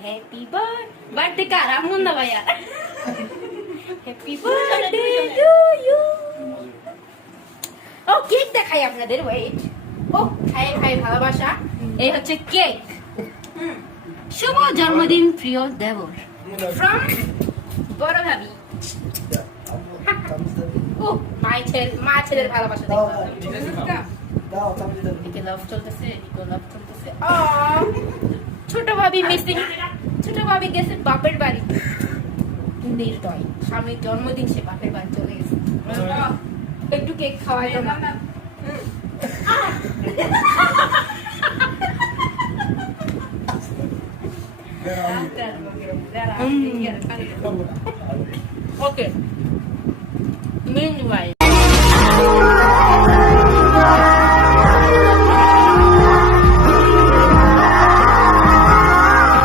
Happy birthday কার আমন না ভাইয়া হ্যাপি বার্থডে টু ইউ ও কেক দেখাই আপনাদের ওয়েট ও হাই হাই ভালোবাসা এই হচ্ছে কেক শুভ জন্মদিন প্রিয় দেবর ফ্রম বড় ভাবি ও মা ছেলের ভালোবাসা একে লাভ চলতেছে একে লাভ চলতেছে ছোট ভাবি মিসিং ছোট ভাবি গেছে বাপের বাড়ি নির্দয় স্বামীর জন্মদিন সে বাপের বাড়ি চলে গেছে একটু কেক খাওয়াই না Okay. Meanwhile.